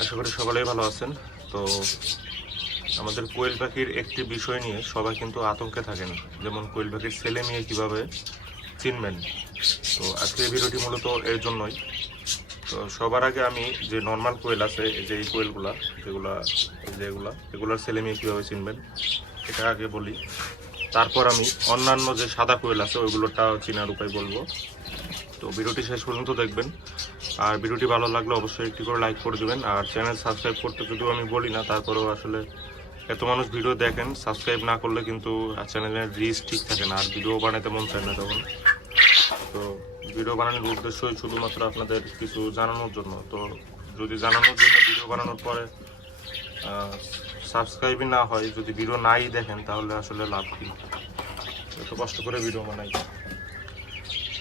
আশা করি সকলেই ভালো আছেন। তো আমাদের কোয়েল পাখির একটি বিষয় নিয়ে সবাই কিন্তু আতঙ্কে থাকেন, যেমন কোয়েল পাখির ছেলে মেয়ে কীভাবে চিনবেন। তো আজকে এই ভিডিওটি মূলত এর জন্যই। তো সবার আগে আমি যে নর্মাল কোয়েল আছে, এই যে এই কোয়েলগুলা এগুলার ছেলে মেয়ে কীভাবে চিনবেন এটা আগে বলি। তারপর আমি অন্যান্য যে সাদা কোয়েল আছে ওইগুলোটা চেনার উপায় বলবো। তো ভিডিওটি শেষ পর্যন্ত দেখবেন। আর ভিডিওটি ভালো লাগলে অবশ্যই একটি করে লাইক করে দেবেন। আর চ্যানেল সাবস্ক্রাইব করতে যদিও আমি বলি না, তারপরেও আসলে এত মানুষ ভিডিও দেখেন, সাবস্ক্রাইব না করলে কিন্তু চ্যানেলের রিচ ঠিক থাকে না, আর ভিডিও বানাতে মন চায় না তখন। তো ভিডিও বানানোর উদ্দেশ্যই শুধুমাত্র আপনাদের কিছু জানানোর জন্য। তো যদি জানানোর জন্য ভিডিও বানানোর পরে সাবস্ক্রাইবই না হয়, যদি ভিডিও নাই দেখেন, তাহলে আসলে লাভ কি? এত কষ্ট করে ভিডিও বানাই।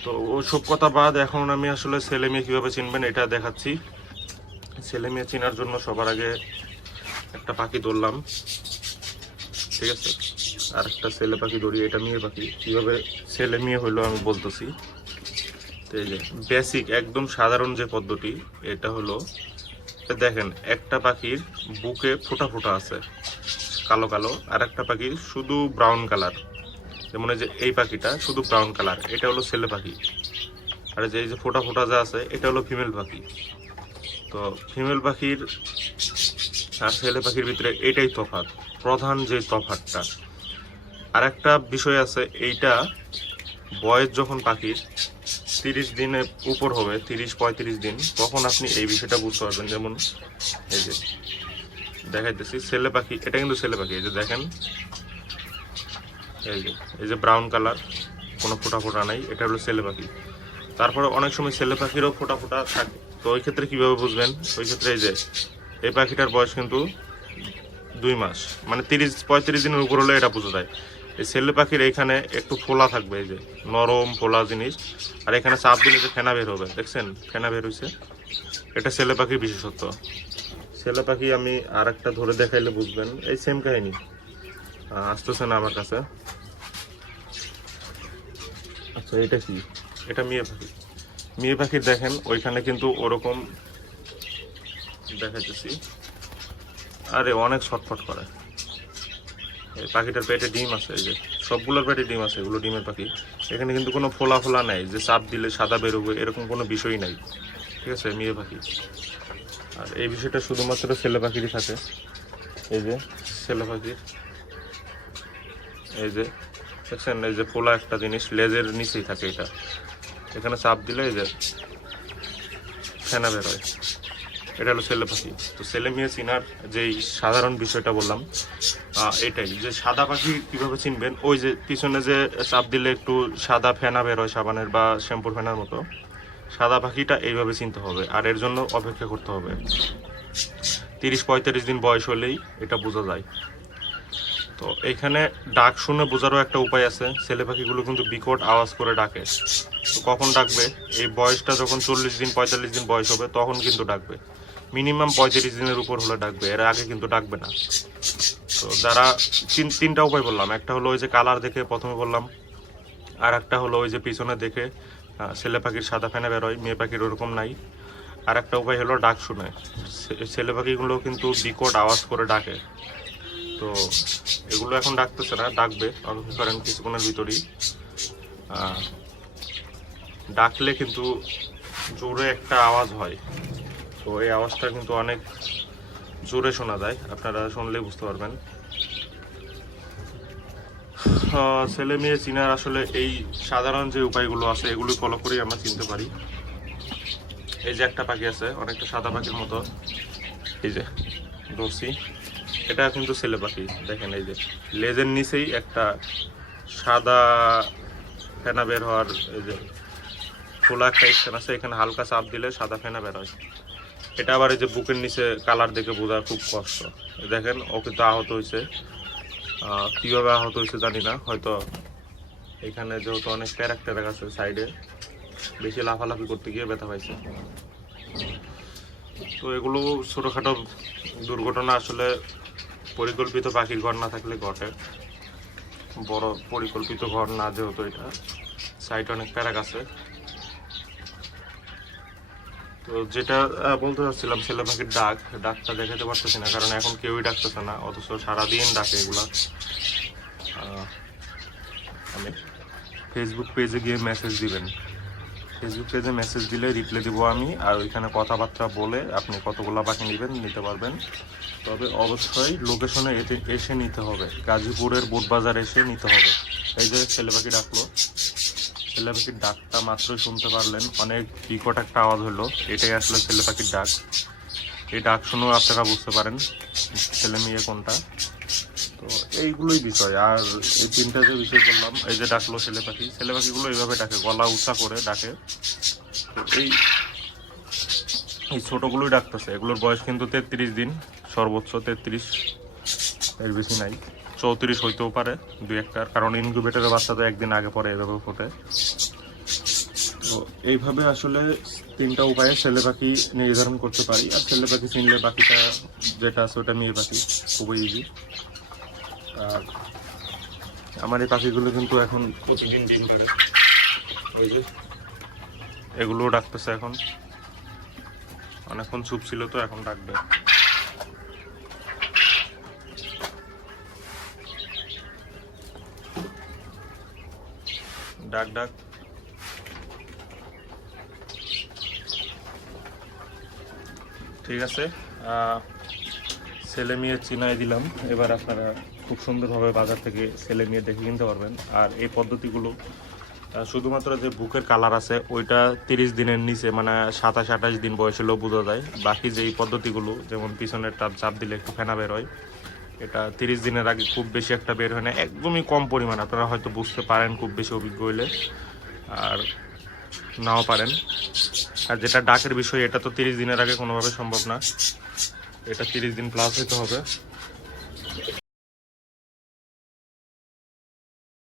তো ওসব কথা বাদ, এখন আমি আসলে ছেলে মেয়ে কীভাবে চিনবেন এটা দেখাচ্ছি। ছেলে মেয়ে চেনার জন্য সবার আগে একটা পাখি ধরলাম, ঠিক আছে, আর একটা ছেলে পাখি ধরি, এটা মেয়ে পাখি। কীভাবে ছেলে মেয়ে হইলো আমি বলতেছি। তো এই যে বেসিক একদম সাধারণ যে পদ্ধতি, এটা হলো দেখেন একটা পাখির বুকে ফোঁটা ফোঁটা আছে কালো কালো, আর একটা পাখির শুধু ব্রাউন কালার। যেমন এই যে এই পাখিটা শুধু ব্রাউন কালার, এটা হলো ছেলে পাখি। আর এই যে ফোঁটা ফোঁটা যা আছে এটা হলো ফিমেল পাখি। তো ফিমেল পাখির আর ছেলে পাখির ভিতরে এটাই তফাৎ, প্রধান যে তফাৎটা। আর একটা বিষয় আছে, এইটা বয়স যখন পাখির 30 দিনের উপর হবে, 30-35 দিন, তখন আপনি এই বিষয়টা বুঝতে পারবেন। যেমন এই যে দেখাইতেছি ছেলে পাখি, এটা কিন্তু ছেলে পাখি। এই যে দেখেন, এই যে ব্রাউন কালার, কোনো ফোঁটা ফোঁটা নাই, এটা হলো ছেলে পাখি। তারপরে অনেক সময় ছেলে পাখিরও ফোঁটা ফোঁটা থাকে। তো ওই ক্ষেত্রে কীভাবে বুঝবেন? ওই ক্ষেত্রে এই যে এই পাখিটার বয়স কিন্তু 2 মাস, মানে 30-35 দিনের উপর হলে এটা বোঝা যায়। এই ছেলে পাখির এইখানে একটু ফোলা থাকবে, এই যে নরম ফোলা জিনিস, আর এখানে চাপ দিলে যে ফেনা বের হবে, দেখছেন ফেনা বের হয়েছে, এটা ছেলে পাখির বিশেষত্ব। ছেলে পাখি আমি আর একটা ধরে দেখাইলে বুঝবেন, এই সেম কাহিনী। আসতেছে না আমার কাছে। আচ্ছা এটা কি? এটা মেয়ে পাখি। মেয়ে পাখির দেখেন ওইখানে কিন্তু ওরকম দেখাইতেছি, আরে অনেক ছটফট করে। এই পাখিটার পেটে ডিম আছে, এই যে সবগুলোর পেটে ডিম আছে, এগুলো ডিমের পাখি। এখানে কিন্তু কোনো ফোলা ফোলা নাই যে চাপ দিলে সাদা বেরোবে, এরকম কোনো বিষয়ই নাই, ঠিক আছে, মেয়ে পাখি। আর এই বিষয়টা শুধুমাত্র ছেলে পাখিরই থাকে। এই যে ছেলে পাখির এই যে দেখছেন, এই যে ফোলা একটা জিনিস লেজের নিচেই থাকে, এটা এখানে চাপ দিলে এই যে ফেনা বের হয়, এটা হলো ছেলে পাখি। তো ছেলে মেয়ে চিনার যেই সাধারণ বিষয়টা বললাম, এটাই যে সাদা পাখি কিভাবে চিনবেন, ওই যে পিছনে যে চাপ দিলে একটু সাদা ফেনা বের হয় সাবানের বা শ্যাম্পুর ফেনার মতো, সাদা পাখিটা এইভাবে চিনতে হবে। আর এর জন্য অপেক্ষা করতে হবে, 30-35 দিন বয়স হলেই এটা বোঝা যায়। তো এইখানে ডাক শুনে বোঝারও একটা উপায় আছে। ছেলে পাখিগুলো কিন্তু বিকট আওয়াজ করে ডাকে। তো কখন ডাকবে? এই বয়সটা যখন 40-45 দিন বয়স হবে তখন কিন্তু ডাকবে। মিনিমাম 35 দিনের উপর হলে ডাকবে, এর আগে কিন্তু ডাকবে না। তো যারা তিনটা উপায় বললাম, একটা হলো ওই যে কালার দেখে প্রথমে বললাম, আর একটা হলো ওই যে পিছনে দেখে ছেলে পাখির সাদা ফেনা বেরোয়, মেয়ে পাখির ওরকম নাই। আর একটা উপায় হলো ডাক শুনে। ছেলে পাখিগুলো কিন্তু বিকট আওয়াজ করে ডাকে। তো এগুলো এখন ডাকতেছে না, ডাকবে, অপেক্ষা করেন কিছুক্ষণের ভিতরেই। ডাকলে কিন্তু জোরে একটা আওয়াজ হয়, তো এই আওয়াজটা কিন্তু অনেক জোরে শোনা যায়, আপনারা শুনলেই বুঝতে পারবেন। ছেলে মেয়ে চিনার আসলে এই সাধারণ যে উপায়গুলো আছে এগুলো ফলো করেই আমরা চিনতে পারি। এই যে একটা পাখি আছে অনেকটা সাদা পাখির মতো, এই যে ধরছি, এটা কিন্তু ছেলে পাখি। দেখেন এই যে লেজের নিচেই একটা সাদা ফেনা বের হওয়ার, এই যে খোলা একটা স্থান আছে, এখানে হালকা চাপ দিলে সাদা ফেনা বের হয়। এটা আবার এই যে বুকের নিচে কালার দেখে বোঝা খুব কষ্ট। দেখেন ও কিন্তু আহত হয়েছে, কীভাবে আহত হয়েছে জানি না, হয়তো এখানে যেহেতু অনেক প্যারাক ট্যারাক আছে সাইডে, বেশি লাফালাফি করতে গিয়ে ব্যথা পাইছে। তো এগুলো ছোটোখাটো দুর্ঘটনা আসলে পরিকল্পিত পাখির ঘর না থাকলে ঘটে, বড় পরিকল্পিত ঘর না যেহেতু, এটা সাইডে অনেক প্যারাক আছে। তো যেটা বলতে চাচ্ছিলাম, ছেলে পাখির ডাকটা দেখাতে পারতেছি না, কারণ এখন কেউই ডাকতেছে না, অথচ সারাদিন ডাকে এগুলা। আমি ফেসবুক পেজে গিয়ে মেসেজ দিবেন, ফেসবুক পেজে মেসেজ দিলে রিপ্লাই দিব আমি, আর ওইখানে কথাবার্তা বলে আপনি কতগুলো পাখি নেবেন নিতে পারবেন। তবে অবশ্যই লোকেশনে এসে নিতে হবে, গাজীপুরের বোটবাজার এসে নিতে হবে। এই যে ছেলে পাখি ডাকলো, ছেলে পাখির ডাকটা মাত্রই শুনতে পারলেন, অনেক বিকট একটা আওয়াজ হলো, এটাই আসলে ছেলে পাখির ডাক। এই ডাক শুনেও আপনারা বুঝতে পারেন ছেলে মেয়ে কোনটা। তো এইগুলোই বিষয়। আর এই তিনটা যে বিষয় বললাম, এই যে ডাকলো ছেলে পাখিগুলো এইভাবে ডাকে, গলা উঁচা করে ডাকে। তো এই ছোটোগুলোই ডাকতেছে, এগুলোর বয়স কিন্তু 33 দিন, সর্বোচ্চ 33, এর বেশি নাই। 34 হইতেও পারে দু একটার, কারণ ইনকিউবেটরের বাচ্চা তো একদিন আগে পরে এভাবে ফোটে। তো এইভাবে আসলে তিনটা উপায়ে ছেলে পাখি নির্ধারণ করতে পারি। আর ছেলে পাখি চিনলে বাকিটা যেটা আছে ওটা মেয়ে পাখি, খুবই ইজি। আর আমার এই পাখিগুলো কিন্তু এখন প্রতিদিন ডিম পাড়ে, ওই যে এগুলোও ডাকতেছে এখন, অনেকক্ষণ চুপ ছিল তো এখন ডাকবে। ডাক ডাক। ঠিক আছে, ছেলে মেয়ে চিনাই দিলাম। এবার আপনারা খুব সুন্দরভাবে বাজার থেকে ছেলে মেয়ে দেখে কিনতে পারবেন। আর এই পদ্ধতিগুলো শুধুমাত্র যে বুকের কালার আছে ওইটা 30 দিনের নিচে, মানে 27-28 দিন বয়স হলেও বোঝা যায়। বাকি যে এই পদ্ধতিগুলো, যেমন পিছনের চাপ দিলে একটু ফেনা বের হয়, এটা 30 দিনের আগে খুব বেশি একটা বের হয় না, একদমই কম পরিমাণ। আপনারা হয়তো বুঝতে পারেন খুব বেশি অভিজ্ঞ হইলে, আর নাও পারেন। আর যেটা ডাকের বিষয়, এটা তো 30 দিনের আগে কোনোভাবে সম্ভব না, এটা 30 দিন প্লাস হইতে হবে।